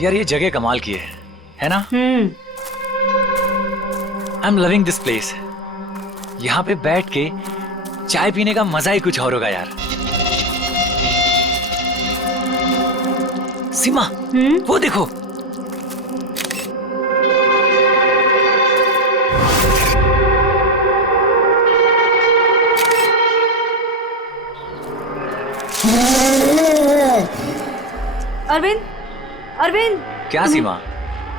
यार ये जगह कमाल की है ना? I am loving this place. यहाँ पे बैठ के चाय पीने का मजा ही कुछ और होगा यार। सीमा, वो देखो। अरविंद, अरविंद। क्या सीमा?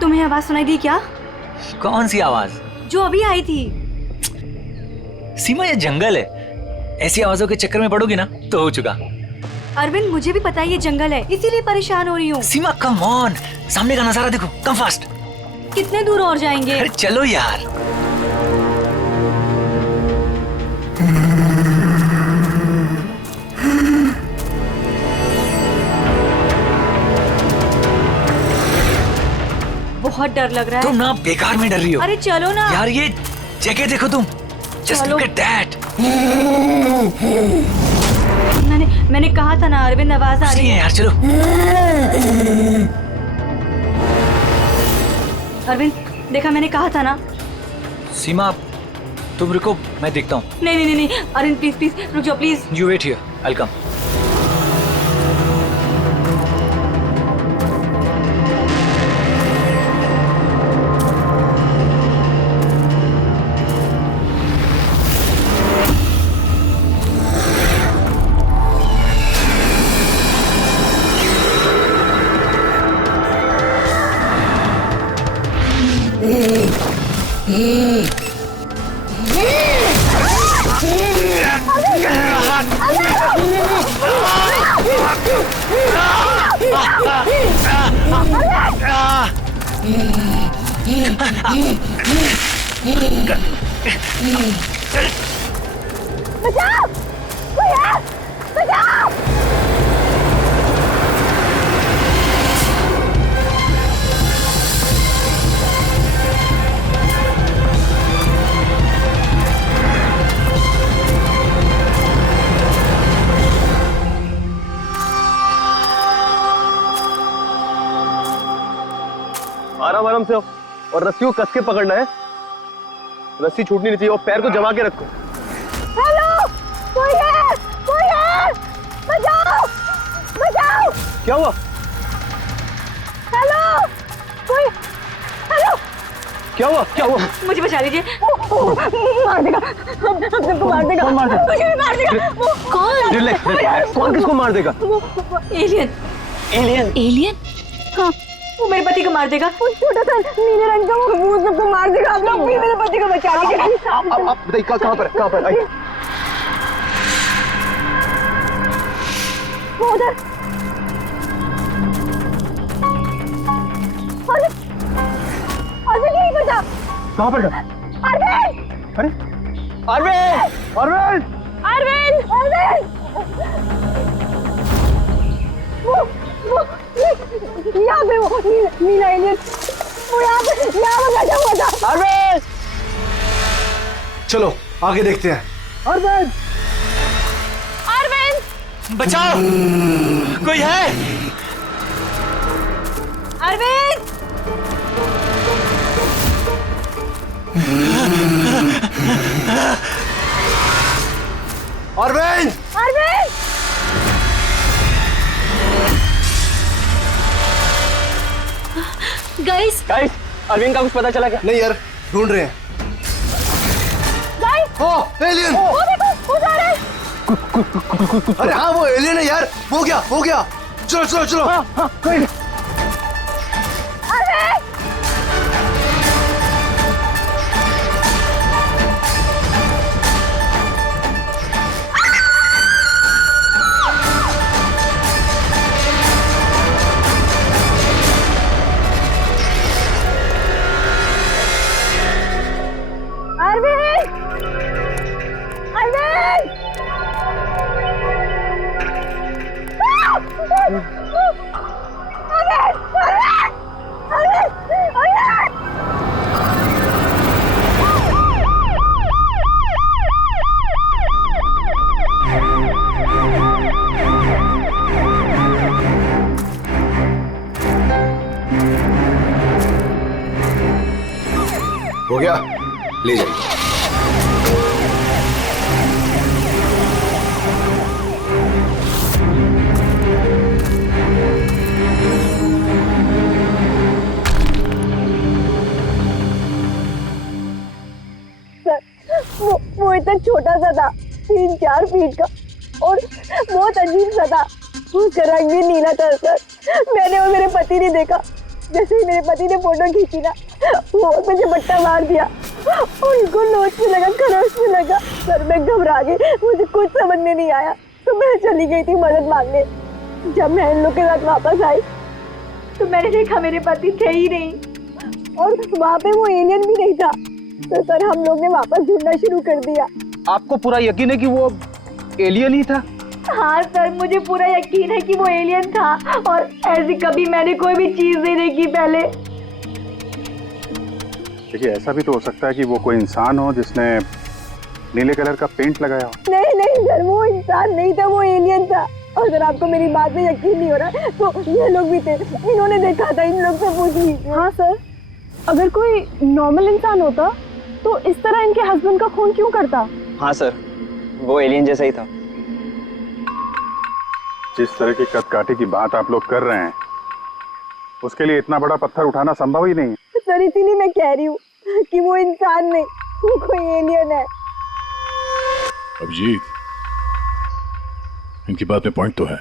तुम्हें आवाज सुनाई दी क्या? कौन सी आवाज? जो अभी आई थी। सीमा ये जंगल है, ऐसी आवाजों के चक्कर में पड़ोगी ना तो हो चुका। अरविंद मुझे भी पता है ये जंगल है, इसीलिए परेशान हो रही हूँ। सीमा कम ऑन, सामने का नजारा देखो, कम फास्ट। कितने दूर और जाएंगे? अरे चलो यार। बहुत डर लग रहा है। तुम ना बेकार में डर रही हो। अरे चलो ना यार, ये जगह देखो तुम। Just look at that. मैंने कहा था ना अरविंद, आवाज आ रही है यार। चलो अरविंद, देखा मैंने कहा था ना। सीमा तुम रुको, मैं देखता हूँ। नहीं अरविंद प्लीज प्लीज रुक जाओ please. You wait here, I'll come. बचाओ! कोई है? बचाओ! आराम आराम से हो और रस्सी को कस के पकड़ना है। रस्सी छूटनी नहीं चाहिए और पैर को जमा के रखो। हेलो, कोई है? कोई है? बचाओ! बचाओ! क्या हुआ? हेलो, कोई? हेलो, क्या हुआ? क्या हुआ? मुझे बचा लीजिए। मार देगा, हम सबको मार देगा। कौन मार देगा? मुझे भी मार देगा। कौन? रिलैक्स। कौन किसको मार देगा? एलियन। एलियन? एलियन? हाँ, वो मेरे पति को मार देगा। वो छोटा सा नीले रंग का वो भूत सबको मार देगा। आप लोग मेरे पति को बचा लीजिए। आप बताइए कहाँ पर? कहाँ पर? आइए। वो उधर। अरविंद यहीं पर था। कहाँ पर? अरविंद! अरे अरविंद! अरविंद! अरविंद! अरविंद! वो यहाँ पे वो नीला एलियन वो यहाँ पे बैठा हुआ था। अरविंद! चलो आगे देखते हैं। अरविंद! अरविंद! बचाओ, कोई है? अरविंद! अरविंद! अरविंद! गाइस, अरविंद का कुछ पता चला क्या? नहीं यार, ढूंढ रहे हैं। गाइस! ओ एलियन! वो देखो, वो जा रहा है। अरे हाँ वो एलियन है यार। हो गया हो गया। चलो चलो चलो। अरविंद! गया, ले जाइए। वो इतना छोटा सा था, 3-4 फीट का, और बहुत अजीब सा था। उसका रंग भी नीला था सर। मैंने और मेरे पति ने देखा, जैसे ही मेरे पति ने फोटो खींची ना, वो मुझे बट्टा मार दिया। उनको नोच में लगा, खरोच में लगा। सर मैं घबरा गई, मुझे कुछ समझ में नहीं आया, तो मैं चली गई थी मदद मांगने। जब मैं इन लोग के साथ वापस आई तो मैंने देखा मेरे पति थे ही नहीं, और वहाँ पे वो एलियन भी नहीं था। तो सर हम लोग ने वापस ढूंढना शुरू कर दिया। आपको पूरा यकीन है कि वो एलियन ही था? हाँ सर, मुझे पूरा यकीन है कि वो एलियन था, और ऐसी कभी मैंने कोई भी चीज नहीं देखी पहले। देखिए, ऐसा भी तो हो सकता है कि वो कोई इंसान हो जिसने नीले कलर का पेंट लगाया हो। नहीं नहीं सर, वो इंसान नहीं था, वो एलियन था। और अगर आपको मेरी बात में यकीन नहीं हो रहा तो ये लोग भी थे, इन्होंने देखा था, इन लोग से पूछ लीजिए। हाँ सर, अगर कोई नॉर्मल इंसान होता तो इस तरह इनके हस्बैंड का खून क्यों करता? हाँ सर, वो एलियन जैसा ही था। जिस तरह की कदकाठी की बात आप लोग कर रहे हैं, उसके लिए इतना बड़ा पत्थर उठाना संभव ही नहीं है। सर इसीलिए मैं कह रही हूँ कि वो इंसान नहीं, वो कोई एलियन है। अभिजीत, इनकी बात में पॉइंट तो है।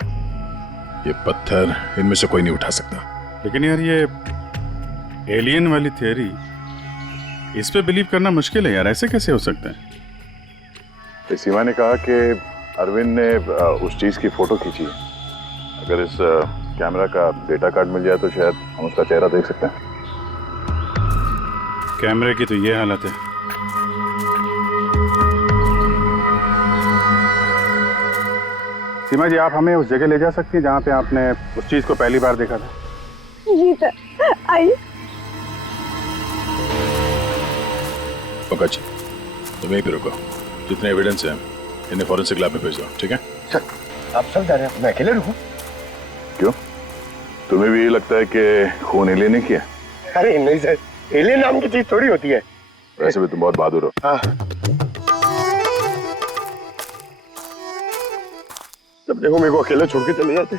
ये पत्थर इनमें से कोई नहीं उठा सकता। लेकिन यार, ये एलियन वाली थियरी, इस पे बिलीव करना मुश्किल है यार। ऐसे कैसे हो सकता है? सीमा ने कहा कि अरविंद ने उस चीज की फोटो खींची है। अगर इस कैमरा का डेटा कार्ड मिल जाए तो शायद हम उसका चेहरा देख सकते हैं। कैमरे की तो ये हालत है। सीमा जी, आप हमें उस जगह ले जा सकती हैं जहाँ पे आपने उस चीज को पहली बार देखा था? जी सर, आइए। पंकज, तुम यहीं पे रुको। जितने एविडेंस हैं इन्हें फॉरेंसिक लैब में भेज दो, ठीक है? सर, आप सब जा रहे हैं, मैं अकेले रुकूं? क्यों, तुम्हें भी ये लगता है कि खून एलियन ने किया? अरे नहीं सर, एलियन नाम की चीज थोड़ी होती है। वैसे भी तुम बहुत बहादुर हो। हाँ, जब देखो मेरे को अकेले छोड़ के चले जाते।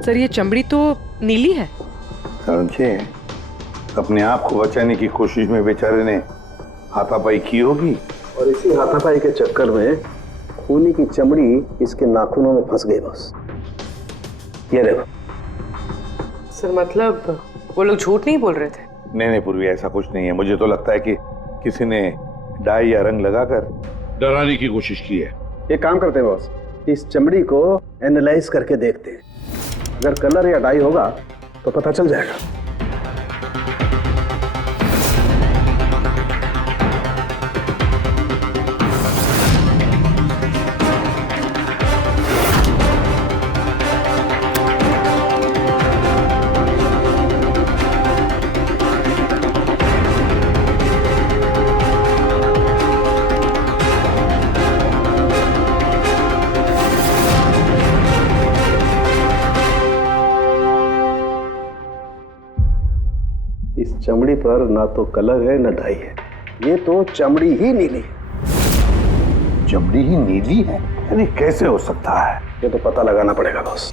सर, ये चमड़ी तो नीली है। समझे, अपने आप को बचाने की कोशिश में बेचारे ने हाथापाई की होगी, और इसी हाथापाई के चक्कर में खूनी की चमड़ी इसके नाखूनों में फंस गई। बस ये देखो। सर मतलब वो लोग झूठ नहीं बोल रहे थे? नहीं पूर्वी, ऐसा कुछ नहीं है। मुझे तो लगता है कि किसी ने डाई या रंग लगाकर डराने की कोशिश की है। एक काम करते हैं बॉस, इस चमड़ी को एनालाइज करके देखते हैं। अगर कलर या डाई होगा तो पता चल जाएगा। इस चमड़ी पर ना तो कलर है ना डाई है, ये तो चमड़ी ही नीली है। चमड़ी ही नीली है? यानी कैसे हो सकता है? ये तो पता लगाना पड़ेगा बॉस।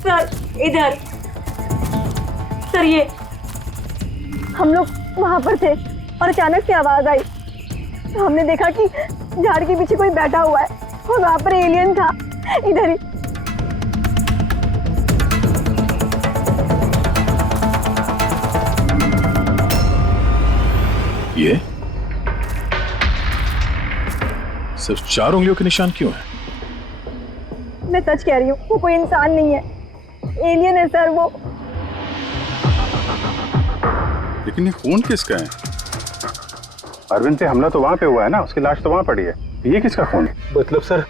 सर इधर। सर ये हम लोग वहां पर थे और अचानक से आवाज आई। हमने देखा कि झाड़ के पीछे कोई बैठा हुआ है और वहां पर एलियन था, इधर ही। ये सिर्फ 4 उंगलियों के निशान क्यों है? मैं सच कह रही हूँ, वो कोई इंसान नहीं है, एलियन है सर वो। लेकिन ये खून किसका है? अरविंद पे हमला तो वहां पे हुआ है ना, उसकी लाश तो वहां पड़ी है। ये किसका खून है? मतलब सर,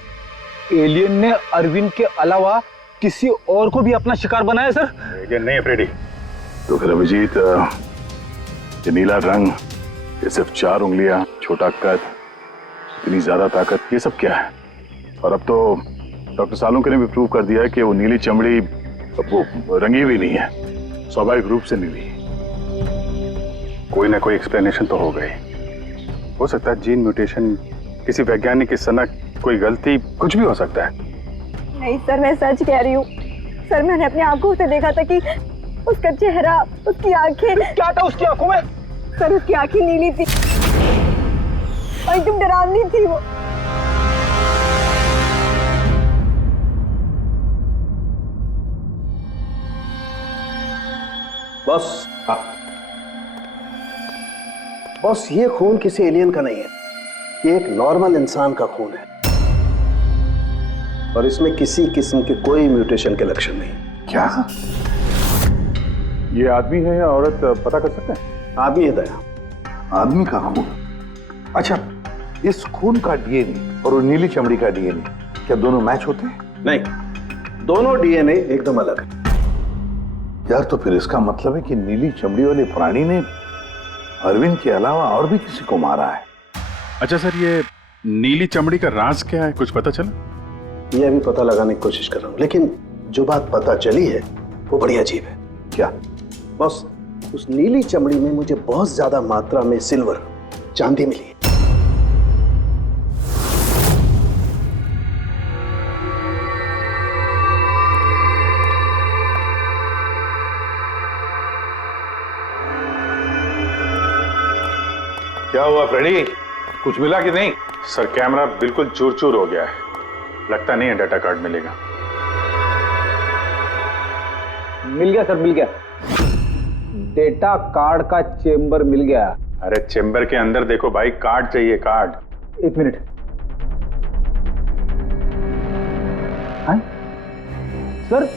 एलियन ने अरविंद के अलावा किसी और को भी अपना शिकार बनाया सर। एलियन नहीं है फ्रेडी। तो फिर अभिजीत, ये नीला रंग, ये सिर्फ 4 उंगलियां, छोटा कद, इतनी ज्यादा ताकत, ये सब क्या है? और अब तो डॉक्टर सालुंके ने भी प्रूव कर दिया है कि वो नीली चमड़ी वो रंगी हुई नहीं है, स्वाभाविक रूप से नीली। कोई ना कोई एक्सप्लेनेशन तो हो गई। हो सकता है जीन म्यूटेशन, किसी वैज्ञानिक की सनक, कोई गलती, कुछ भी हो सकता है। नहीं सर, मैं सच कह रही हूँ सर। मैंने अपनी आंखों से देखा था कि उसका चेहरा, उसकी आंखें। क्या था उसकी आंखों में? सर, उसकी आंखें नीली थी और एकदम डरावनी थी वो। बॉस, हाँ बॉस, ये खून किसी एलियन का नहीं है, ये एक नॉर्मल इंसान का खून है और इसमें किसी किस्म के कोई म्यूटेशन के लक्षण नहीं। क्या ये आदमी है या औरत पता कर सकते हैं? आदमी है दया। आदमी का खून? अच्छा, इस खून का डीएनए और नीली चमड़ी का डीएनए क्या दोनों मैच होते हैं? नहीं, दोनों डीएनए एकदम अलग है। यार, तो फिर इसका मतलब है कि नीली चमड़ी वाले प्राणी ने अरविंद के अलावा और भी किसी को मारा है। अच्छा सर, ये नीली चमड़ी का राज क्या है, कुछ पता चला? ये अभी पता लगाने की कोशिश कर रहा हूँ, लेकिन जो बात पता चली है वो बड़ी अजीब है। क्या? बॉस, उस नीली चमड़ी में मुझे बहुत ज्यादा मात्रा में सिल्वर, चांदी मिली है। क्या हुआ फ्रेडी, कुछ मिला कि नहीं? सर, कैमरा बिल्कुल चूर चूर हो गया है, लगता नहीं है डाटा कार्ड मिलेगा। मिल गया सर, मिल गया। डेटा कार्ड का चेंबर मिल गया। अरे चेंबर के अंदर देखो भाई, कार्ड चाहिए, कार्ड। 1 मिनट। हाँ? सर,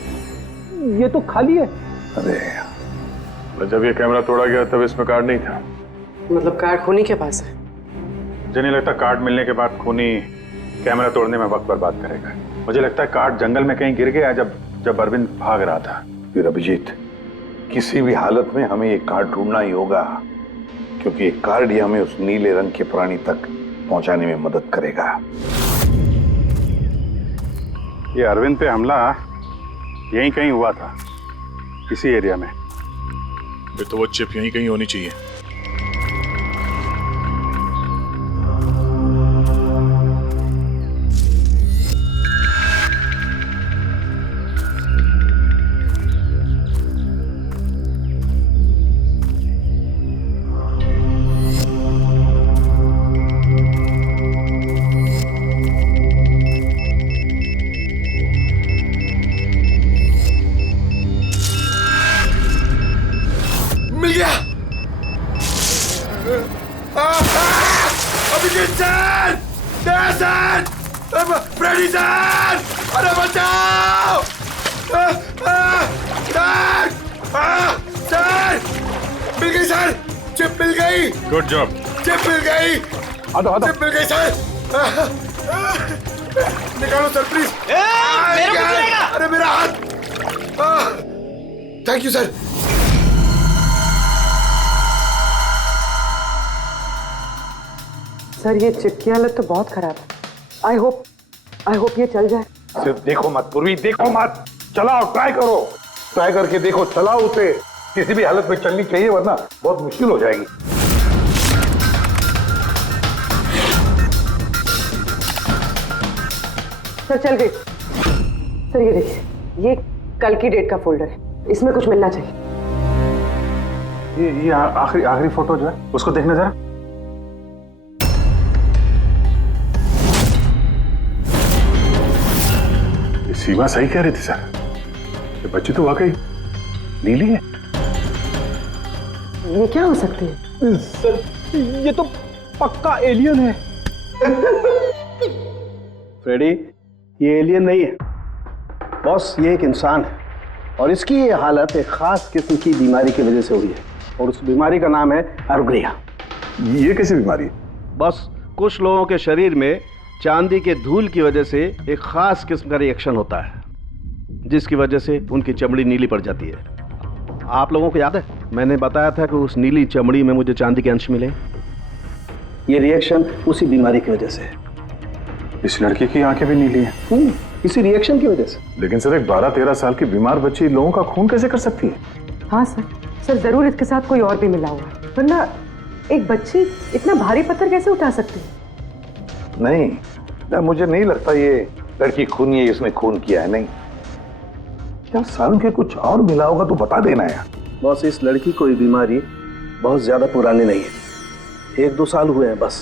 ये तो खाली है। अरे जब ये कैमरा तोड़ा गया तब इसमें कार्ड नहीं था। मतलब कार्ड खूनी के पास है? मुझे नहीं लगता कार्ड मिलने के बाद खूनी कैमरा तोड़ने में वक्त बर्बाद करेगा। मुझे लगता है कार्ड जंगल में कहीं गिर गया जब अरविंद भाग रहा था। फिर अभिजीत, किसी भी हालत में हमें ये कार्ड ढूंढना ही होगा, क्योंकि ये कार्ड ही हमें उस नीले रंग के प्राणी तक पहुंचाने में मदद करेगा। ये अरविंद पे हमला यहीं कहीं हुआ था, इसी एरिया में। फिर तो वो चिप यहीं कहीं होनी चाहिए। मिल गया। अभिजीत सर, दया सर, फ्रेडी सर, अरे बचाओ सर, सर, मिल गई सर, चिप मिल गई। Good job. चिप मिल गई। चिप मिल गई सर। निकालो सर प्लीज। अरे मेरा हाथ। Thank you sir. सर, ये चिप की हालत तो बहुत खराब है। आई होप ये चल जाए। सिर्फ देखो मत पूर्वी, देखो मत, चलाओ, ट्राई करो, ट्राई करके देखो, चलाओ उसे। किसी भी हालत में चलनी चाहिए, वरना बहुत मुश्किल हो जाएगी। सर, चल गई। सर, ये देखिए, ये कल की डेट का फोल्डर है, इसमें कुछ मिलना चाहिए। ये आखिरी फोटो जो है, उसको देखना जरा। सीमा सही कह रही थी सर, ये बच्ची तो वाकई नीली है। ये क्या हो सकते हैं? सर, ये तो पक्का एलियन है। फ्रेडी, ये एलियन नहीं है बॉस, ये एक इंसान है और इसकी ये हालत एक खास किस्म की बीमारी की वजह से हुई है और उस बीमारी का नाम है अर्ग्रिया। ये कैसी बीमारी है? बस, कुछ लोगों के शरीर में चांदी के धूल की वजह से एक खास किस्म का रिएक्शन होता है, जिसकी वजह से उनकी चमड़ी नीली पड़ जाती है। आप लोगों को याद है मैंने बताया था कि उस नीली चमड़ी में मुझे चांदी के अंश मिले? ये रिएक्शन उसी बीमारी की वजह से है। इस लड़की की आंखें भी नीली हैं। इसी रिएक्शन की वजह से। लेकिन सर, एक 12-13 साल की बीमार बच्ची लोगों का खून कैसे कर सकती है? हाँ सर जरूर इसके साथ कोई और भी मिला हुआ है, वरना एक बच्ची इतना भारी पत्थर कैसे उठा सकती है? नहीं यार, मुझे नहीं लगता ये लड़की खूनी है, इसने खून किया है। नहीं यार, साल के कुछ और मिला होगा तो बता देना यार। बॉस, इस लड़की को ये बीमारी बहुत ज्यादा पुरानी नहीं है, 1-2 साल हुए हैं बस।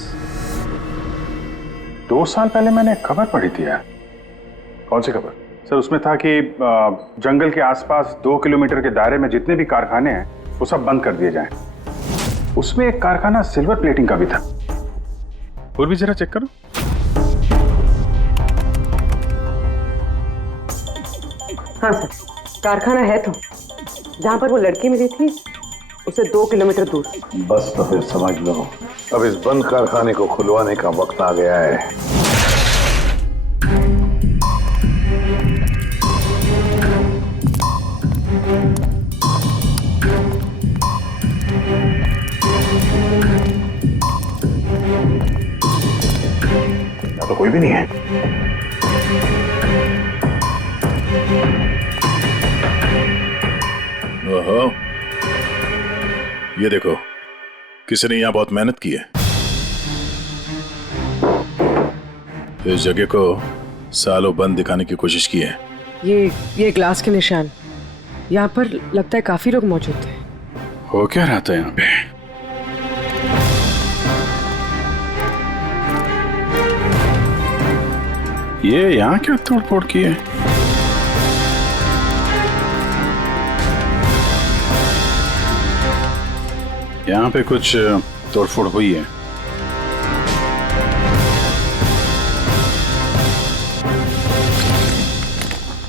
2 साल पहले मैंने खबर पढ़ी थी यार। कौन सी खबर? सर, उसमें था कि जंगल के आसपास 2 किलोमीटर के दायरे में जितने भी कारखाने हैं वो सब बंद कर दिए जाएं। उसमें एक कारखाना सिल्वर प्लेटिंग का भी था। और भी जरा चेक करो। हाँ सर, कारखाना है तो जहाँ पर वो लड़की मिली थी उसे 2 किलोमीटर दूर। बस तो फिर समझ लो, अब इस बंद कारखाने को खुलवाने का वक्त आ गया है। तो कोई भी नहीं है। ओहो, ये देखो, किसी ने यहाँ बहुत मेहनत की है। इस जगह को सालों बंद दिखाने की कोशिश की है। ये ग्लास के निशान, यहाँ पर लगता है काफी लोग मौजूद थे। हो क्या रहा था यहाँ पे? ये यहाँ क्या तोड़-फोड़ की है? यहाँ पे कुछ तोड़-फोड़ हुई है।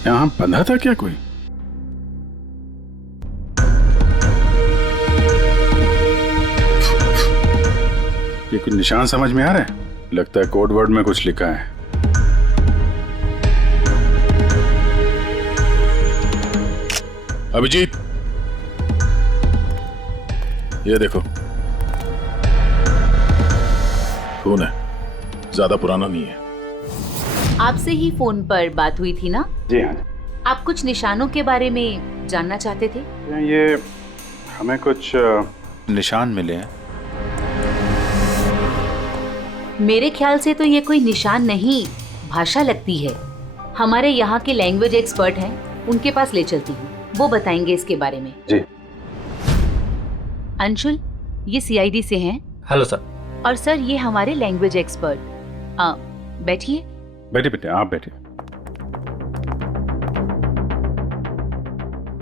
यहाँ बंधा था क्या कोई? ये कुछ निशान समझ में आ रहा है? लगता है कोड वर्ड में कुछ लिखा है। अभिजीत, ये देखो, खून है, ज्यादा पुराना नहीं है। आपसे ही फोन पर बात हुई थी ना? जी हाँ। आप कुछ निशानों के बारे में जानना चाहते थे? ये हमें कुछ निशान मिले हैं। मेरे ख्याल से तो ये कोई निशान नहीं, भाषा लगती है। हमारे यहाँ के लैंग्वेज एक्सपर्ट हैं, उनके पास ले चलती हूँ, वो बताएंगे इसके बारे में। जी। अंशुल, ये सीआईडी से हैं। Hello sir. और सर, ये हमारे लैंग्वेज एक्सपर्ट। बैठिए। बैठिए बेटे, आप बैठिए।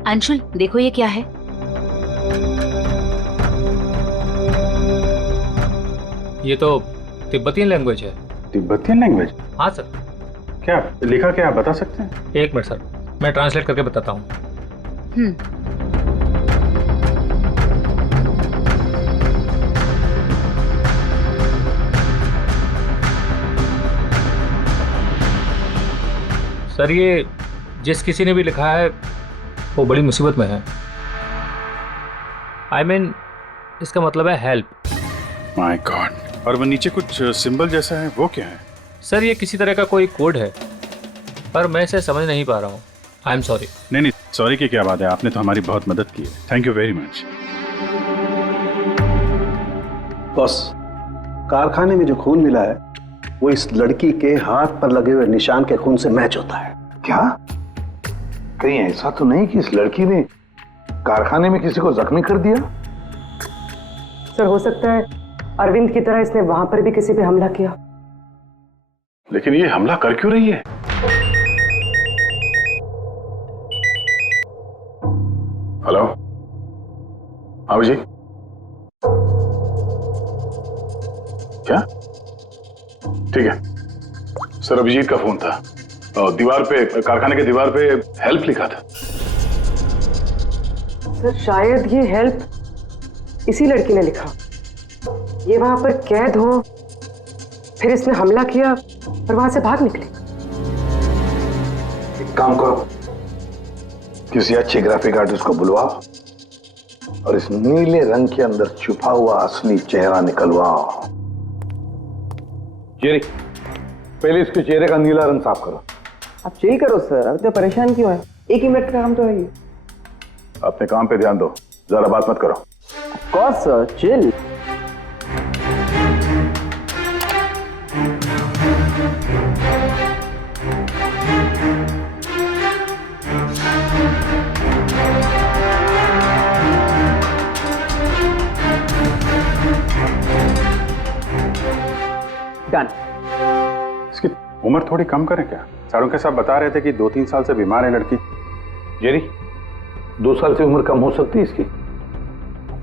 अंशुल, देखो ये क्या है। ये तो तिब्बतियन लैंग्वेज है। Tibetan language? हाँ सर। क्या लिखा, क्या आप बता सकते हैं? 1 मिनट सर, मैं ट्रांसलेट करके बताता हूँ। सर, ये जिस किसी ने भी लिखा है वो बड़ी मुसीबत में है। I mean, इसका मतलब है हेल्प। My God. और वो नीचे कुछ सिंबल जैसा है, वो क्या है? सर, ये किसी तरह का कोई कोड है, पर मैं इसे समझ नहीं पा रहा हूँ। I am sorry. नहीं, सॉरी की क्या बात है, आपने तो हमारी बहुत मदद की है। Thank you very much. Boss, कारखाने में जो खून मिला है वो इस लड़की के हाथ पर लगे हुए निशान के खून से मैच होता है। क्या? कहीं ऐसा तो नहीं कि इस लड़की ने कारखाने में किसी को जख्मी कर दिया? सर, हो सकता है अरविंद की तरह इसने वहां पर भी किसी पे हमला किया। लेकिन ये हमला कर क्यों रही है? हेलो, अभिजीत? क्या? ठीक है सर, अभिजीत का फोन था। दीवार पे, कारखाने के दीवार पे हेल्प लिखा था। सर, शायद ये हेल्प इसी लड़की ने लिखा। ये वहां पर कैद हो, फिर इसने हमला किया, और वहां से भाग निकले। एक काम करो, किसी अच्छे ग्राफिक आर्टिस्ट को बुलवाओ और इस नीले रंग के अंदर छुपा हुआ असली चेहरा निकलवाओ। जेरी, पहले इसके चेहरे का नीला रंग साफ करो। आप चिल करो सर, अब तो परेशान क्यों है? 1 ही मिनट का काम तो है ये। अपने काम पे ध्यान दो, ज्यादा बात मत करो। Of course sir, chill. Done. इसकी उम्र थोड़ी कम करें क्या? सारों के साथ बता रहे थे कि 2-3 साल से बीमार है लड़की। जेरी, 2 साल से उम्र कम हो सकती है इसकी?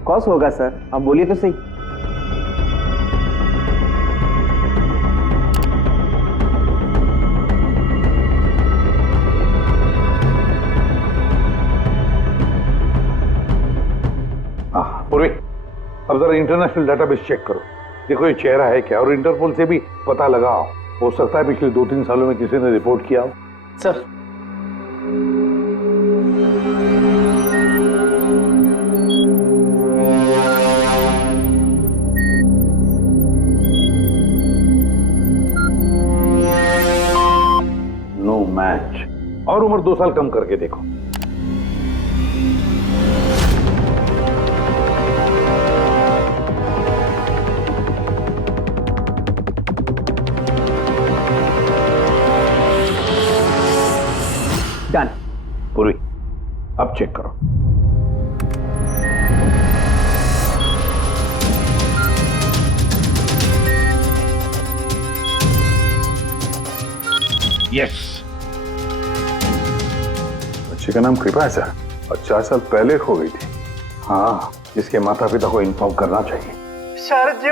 कॉस होगा सर, आप बोलिए तो सही। पूर्वी, अब जरा इंटरनेशनल डाटाबेस चेक करो, देखो ये चेहरा है क्या, और इंटरपोल से भी पता लगाओ। हो सकता है पिछले 2-3 सालों में किसी ने रिपोर्ट किया हो। Sir no match. और उम्र 2 साल कम करके देखो। डन। पूरी, अब चेक करो। यस। बच्चे का नाम कृपा है सर, और 4 साल पहले खो गई थी। हाँ, इसके माता पिता को इन्फॉर्म करना चाहिए। सर जी,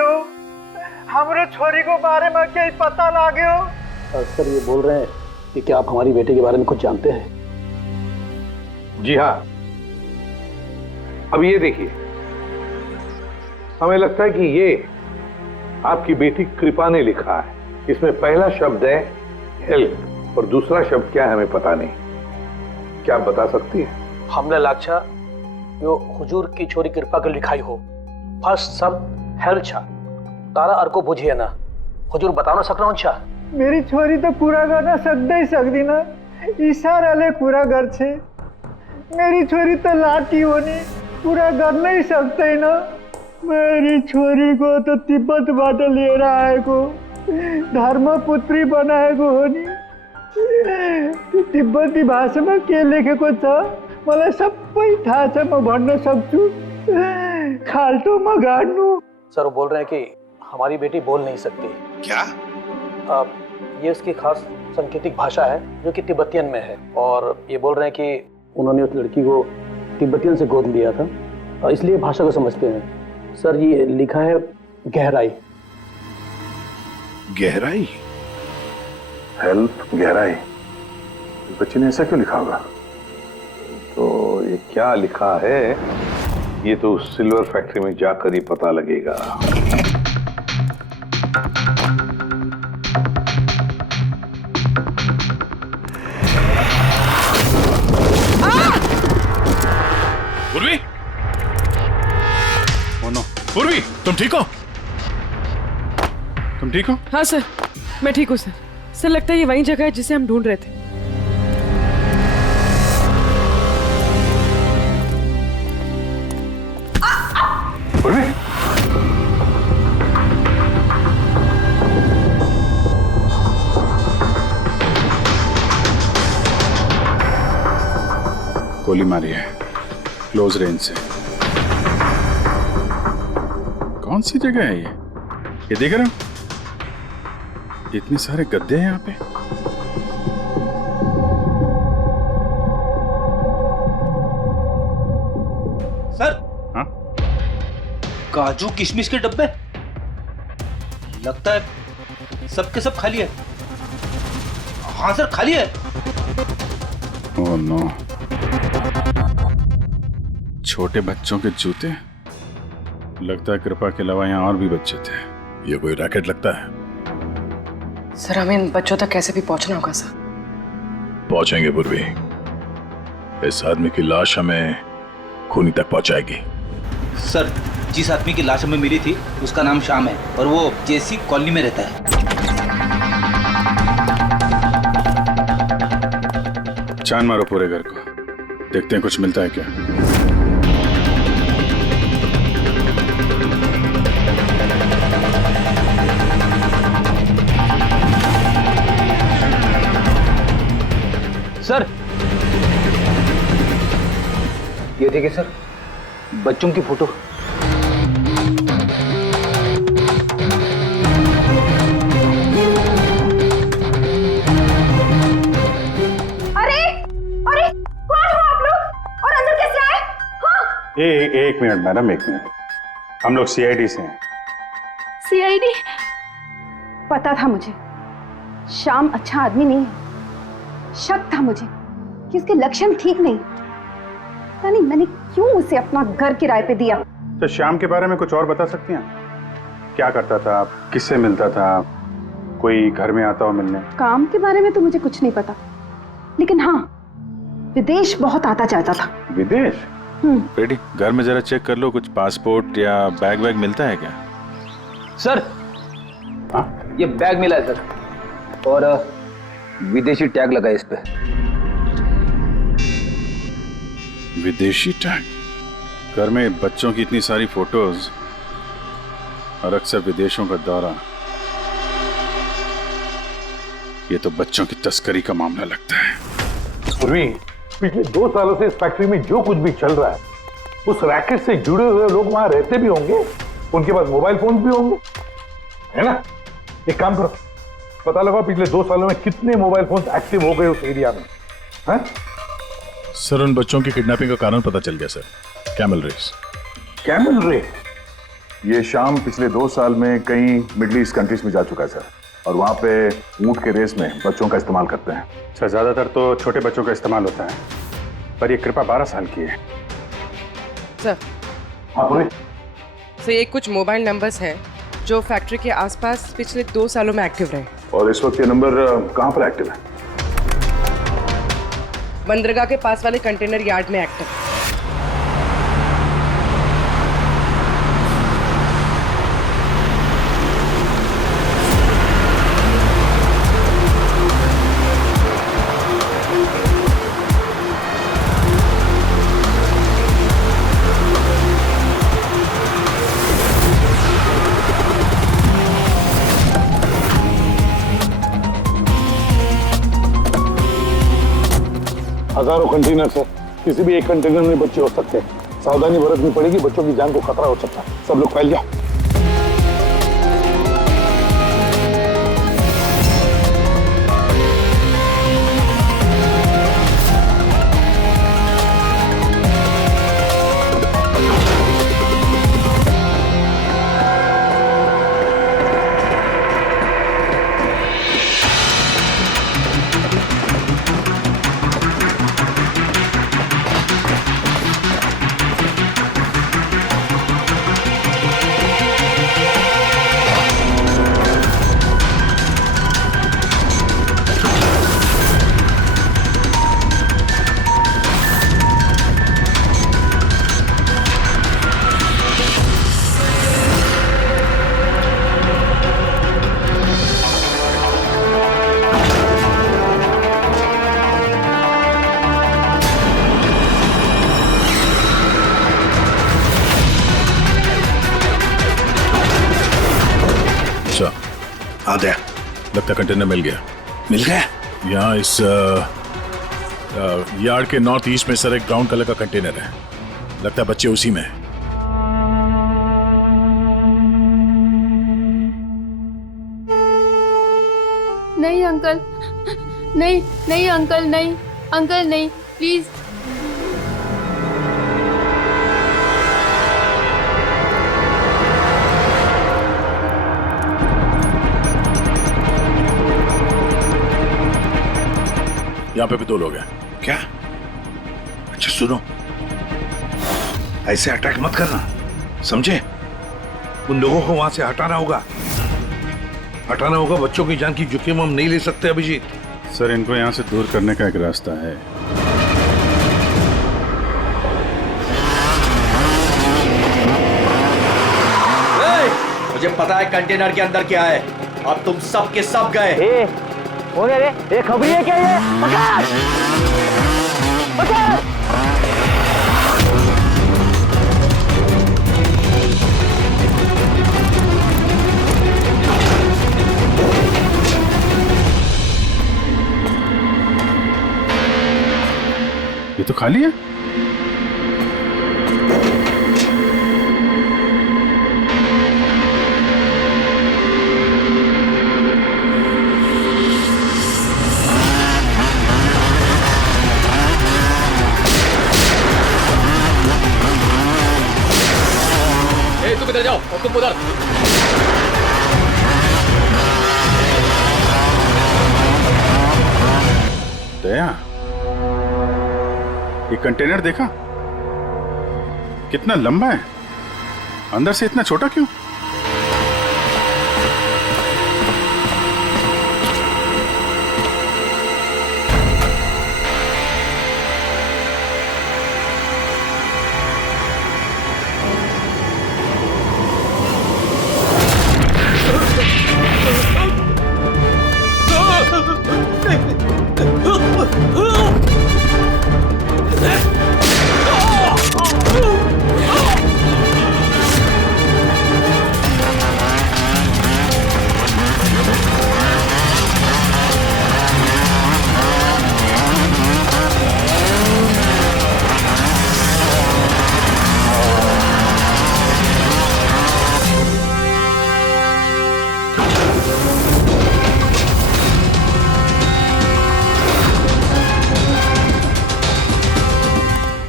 हमारे छोरी को बारे में क्या पता लागे हो? सर ये बोल रहे हैं कि क्या आप हमारी बेटे के बारे में कुछ जानते हैं? जी हाँ। अब ये देखिए, हमें लगता है कि ये आपकी बेटी कृपा ने लिखा है। इसमें पहला शब्द है हेल्प और दूसरा शब्द क्या है हमें पता नहीं। क्या आप बता सकती है? हमने लाक्षा यो हुजूर की छोरी कृपा के लिखाई हो। फर्स्ट शब्द हेल्प छा, तारा अर्को बुझिए ना। हुजूर बताओ ना सकना छा। मेरी छोरी तो पूरा करना सकते ही सकती ना, इशारा ले पूरा घर छे। मेरी छोरी तो लाठी होनी, पूरा कर नहीं सकते ना। मेरी छोरी को तो तिब्बत बाटे ले रहा है को, धर्मपुत्री बनाए को होनी। तिब्बती भाषा में के लेखेको छ मलाई सबै थाहा छ, म भन्न सक्छु। खाल्टो म गाड्नु। सर वो बोल रहे हैं कि हमारी बेटी बोल नहीं सकती। क्या? ये उसकी खास सांकेतिक भाषा है जो कि तिब्बतियन में है, और ये बोल रहे हैं कि उन्होंने उस लड़की को तिब्बतियन से गोद लिया था, इसलिए भाषा को समझते हैं। सर ये लिखा है गहराई। गहराई? हेल्प गहराई? बच्चे ने ऐसा क्यों लिखा होगा? तो ये क्या लिखा है ये तो सिल्वर फैक्ट्री में जाकर ही पता लगेगा। पूर्वी? ओह नो, पूर्वी, तुम ठीक हो? तुम ठीक हो? हाँ सर, मैं ठीक हूँ सर। सर लगता है ये वही जगह है जिसे हम ढूंढ रहे थे। गोली मारी है क्लोज रेंज से। कौन सी जगह है ये देख रहे हो? इतने सारे गद्दे हैं यहाँ पे। सर, हाँ? काजू किशमिश के डब्बे लगता है सबके सब खाली है। हाँ सर, खाली है। ओह नो, छोटे बच्चों के जूते। लगता है कृपा के अलावा यहाँ और भी बच्चे थे। ये कोई रैकेट लगता है। सर हमें इन बच्चों तक कैसे भी पहुंचना होगा सर। पहुंचेंगे पूर्वी। इस आदमी की लाश हमें खूनी तक पहुंचाएगी। सर जिस आदमी की लाश हमें मिली थी उसका नाम श्याम है और वो जेसी कॉलोनी में रहता है। छान मारो पूरे घर को, देखते हैं कुछ मिलता है क्या। सर ये देखिए सर, बच्चों की फोटो। एक मिनट मैडम, एक मिनट। हम लोग सीआईडी से हैं। सीआईडी? पता था मुझे श्याम अच्छा आदमी नहीं है। शक था मुझे कि उसके लक्षण ठीक नहीं। पता नहीं मैंने क्यों उसे अपना घर किराए पे दिया। तो श्याम के बारे में कुछ और बता सकती हैं? क्या करता था, किससे मिलता था, कोई घर में आता हो मिलने? काम के बारे में तो मुझे कुछ नहीं पता, लेकिन हाँ विदेश बहुत आता जाता था। विदेश? बेटी घर में जरा चेक कर लो, कुछ पासपोर्ट या बैग वैग मिलता है क्या? सर ये बैग मिला है सर, और विदेशी टैग लगा है इस पे। विदेशी टैग? घर में बच्चों की इतनी सारी फोटोज और अक्सर विदेशों का दौरा, ये तो बच्चों की तस्करी का मामला लगता है। पूर्वी, पिछले 2 सालों से इस फैक्ट्री में जो कुछ भी चल रहा है उस रैकेट से जुड़े हुए लोग वहां रहते भी होंगे, उनके पास मोबाइल फोन भी होंगे, है ना? एक काम करो, पता लगाओ पिछले 2 सालों में कितने मोबाइल फोन एक्टिव हो गए उस एरिया में। है? सर उन बच्चों की किडनैपिंग का कारण पता चल गया sir, camel race. Camel race? ये शाम पिछले 2 साल में कई मिडिल ईस्ट कंट्रीज में जा चुका है सर, और वहां पे ऊंट के रेस में बच्चों का इस्तेमाल करते हैं। सर ज्यादातर तो छोटे बच्चों का इस्तेमाल होता है, पर ये कृपा 12 साल की है। सर सर ये कुछ मोबाइल नंबर्स हैं जो फैक्ट्री के आसपास पिछले 2 सालों में एक्टिव रहे। और इस वक्त ये नंबर कहां पर एक्टिव है? बंदरगाह के पास वाले कंटेनर यार्ड में एक्टिव। हजारों कंटेनर है, किसी भी एक कंटेनर में बच्चे हो सकते हैं। सावधानी बरतनी पड़ेगी, बच्चों की जान को खतरा हो सकता है। सब लोग फैल जाओ। आ गया, लगता कंटेनर मिल गया। मिल गया? यहाँ इस यार्ड के नॉर्थ ईस्ट में सर एक ब्राउन कलर का कंटेनर है, लगता है बच्चे उसी में है। नहीं अंकल, नहीं नहीं अंकल, नहीं अंकल, नहीं प्लीज। यहाँ पे भी 2 लोग हैं। क्या? अच्छा सुनो, ऐसे अटैक मत करना, समझे? उन लोगों को वहां से हटाना होगा। हटाना होगा। बच्चों की जान की जोखिम हम नहीं ले सकते अभिजीत। सर, इनको यहाँ से दूर करने का एक रास्ता है। मुझे पता है कंटेनर के अंदर क्या है। अब तुम सब के सब गए। कौन है रे? ये खबरी है क्या ये? पकड़! पकड़! ये तो खाली है। तुम इधर जाओ और तुम उधर। दया, ये कंटेनर देखा कितना लंबा है, अंदर से इतना छोटा क्यों?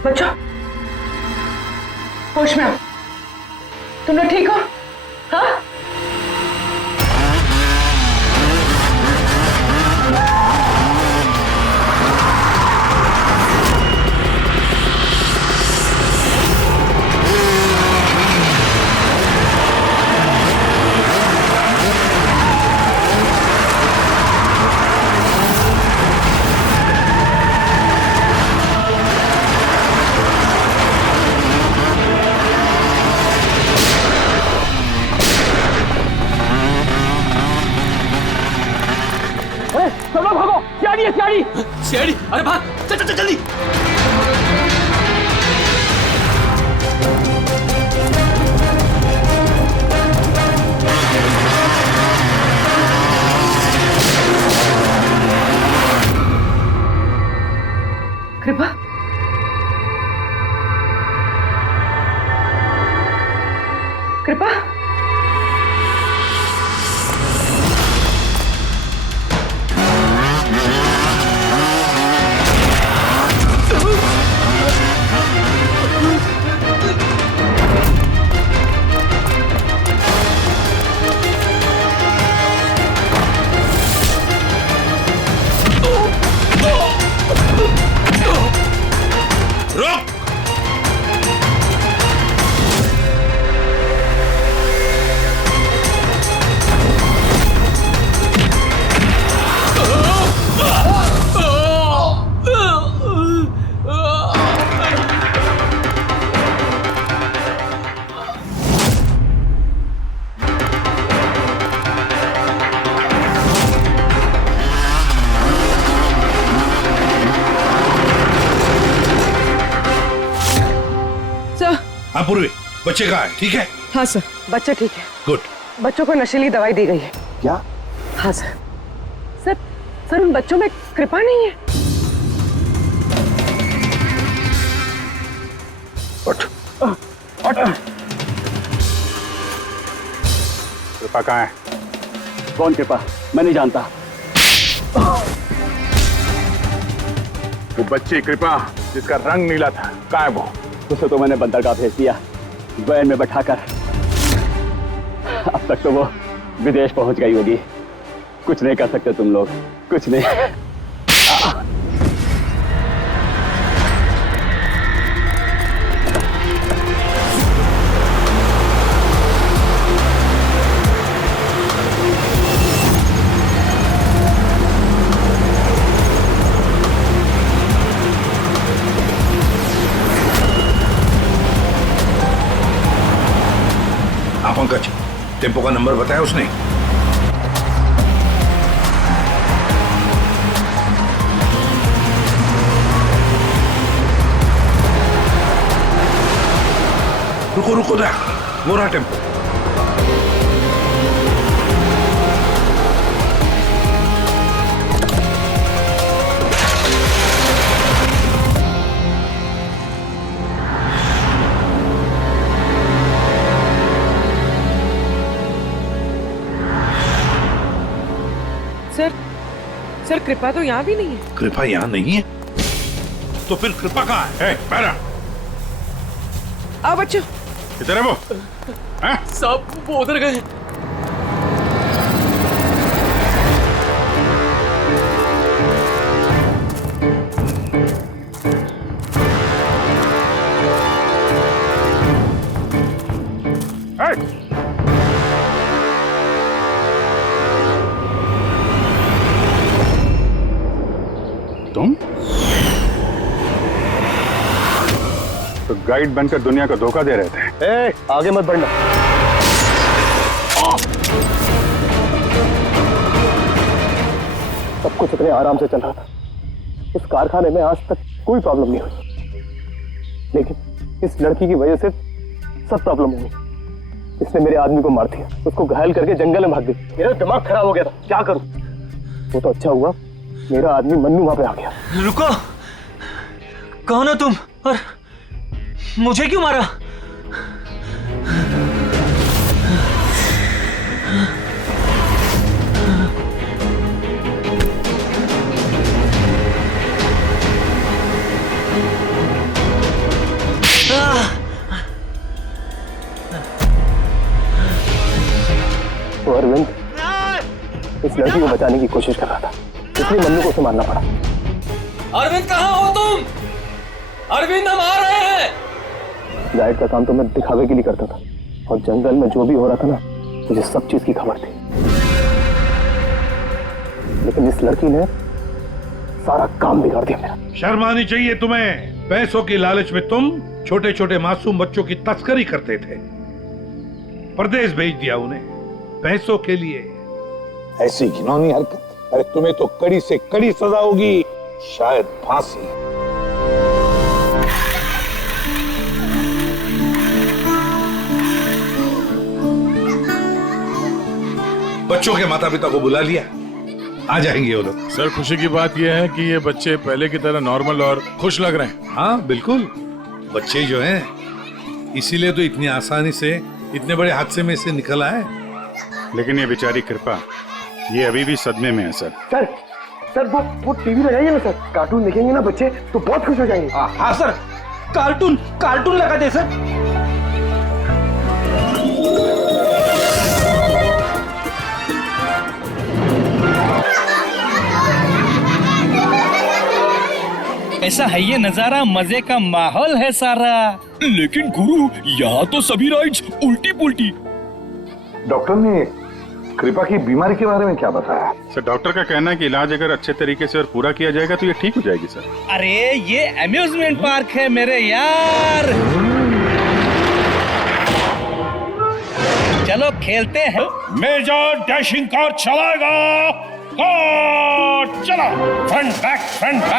बच्चों, होश में आओ। तुम लोग ठीक हो? हाँ? सब लोग भागो! सियाड़ी है, सियाड़ी! सियाड़ी, अरे भाग, चल चल चल जल्दी। कृपा, कृपा, हाँ पूर्वी, बच्चे कहाँ है? ठीक है? हाँ सर, बच्चे ठीक है। गुड। बच्चों को नशीली दवाई दी गई है। क्या? हाँ सर। सर, सर उन बच्चों में कृपा नहीं है। उठ। कृपा कहाँ है? कौन कृपा? मैं नहीं जानता। वो बच्ची कृपा जिसका रंग नीला था, कहाँ है वो? उसे तो मैंने बंदरगाह भेज दिया, वैन में बैठाकर। अब तक तो वो विदेश पहुंच गई होगी। कुछ नहीं कर सकते तुम लोग, कुछ नहीं। टेम्पो का नंबर बताया उसने? रुको रुको ना, वो रहा टेम्पो। सर कृपा तो यहाँ भी नहीं है। कृपा यहाँ नहीं है तो फिर कृपा कहाँ है? पैरा आओ बच्चों। किधर है वो? साहब वो उधर गए। तुम तो गाइड बनकर दुनिया को धोखा दे रहे थे। आगे मत बढ़ना। सब कुछ इतने आराम से चल रहा था। इस कारखाने में आज तक कोई प्रॉब्लम नहीं हुई, लेकिन इस लड़की की वजह से सब प्रॉब्लम हुई। इसने मेरे आदमी को मार दिया, उसको घायल करके जंगल में भाग गई। मेरा दिमाग खराब हो गया था, क्या करूं? वो तो अच्छा हुआ मेरा आदमी मन्नू वहां पे आ गया। रुको, कौन हो तुम और मुझे क्यों मारा? तो अरविंद इस लड़की को बचाने की कोशिश कर रहा था, इसलिए मन्नू को उसे मारना पड़ा। अरविंद कहाँ हो तुम? अरविंद हम आ रहे हैं। गाइड का काम तो मैं दिखावे के लिए करता था, और जंगल में जो भी हो रहा था ना, मुझे सब चीज की खबर थी। लेकिन इस लड़की ने सारा काम बिगाड़ दिया मेरा। शर्म आनी चाहिए तुम्हें। पैसों की लालच में तुम छोटे छोटे मासूम बच्चों की तस्करी करते थे, परदेश भेज दिया उन्हें पैसों के लिए। ऐसी घिनौनी हरकत, अरे तुम्हें तो कड़ी से कड़ी सजा होगी, शायद फांसी। बच्चों के माता पिता को बुला लिया, आ जाएंगे वो लोग। सर खुशी की बात यह है कि ये बच्चे पहले की तरह नॉर्मल और खुश लग रहे हैं। हाँ बिल्कुल, बच्चे जो हैं इसीलिए तो इतनी आसानी से इतने बड़े हादसे में से निकल आए। लेकिन ये बेचारी कृपा, ये अभी भी सदमे में है सर। सर वो टीवी लगाइए ना सर, कार्टून देखेंगे ना बच्चे तो बहुत खुश हो जाएंगे। हाँ सर, कार्टून लगा दे सर। ऐसा है ये नजारा, मजे का माहौल है सारा। लेकिन गुरु यहाँ तो सभी राइड्स उल्टी पुल्टी। डॉक्टर ने कृपा की बीमारी के बारे में क्या बताया? सर डॉक्टर का कहना है कि इलाज अगर अच्छे तरीके से और पूरा किया जाएगा तो ये ठीक हो जाएगी सर। अरे ये अम्यूजमेंट पार्क है मेरे यार, चलो खेलते हैं। मेजर डैशिंग कार चलाएगा, कार चला, फ्रंट बैक फ्रंट।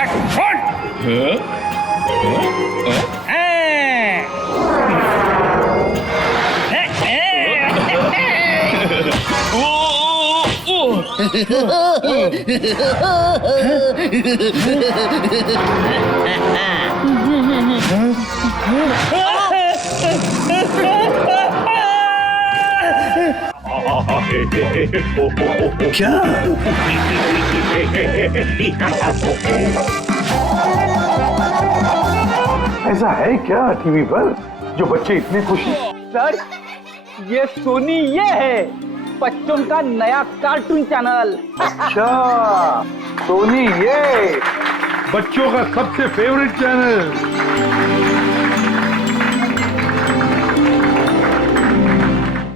क्या? ऐसा है क्या टीवी पर जो बच्चे इतने खुश हैं? सर ये सोनी ये है बच्चों का नया कार्टून चैनल। अच्छा सोनी ये बच्चों का सबसे फेवरेट चैनल।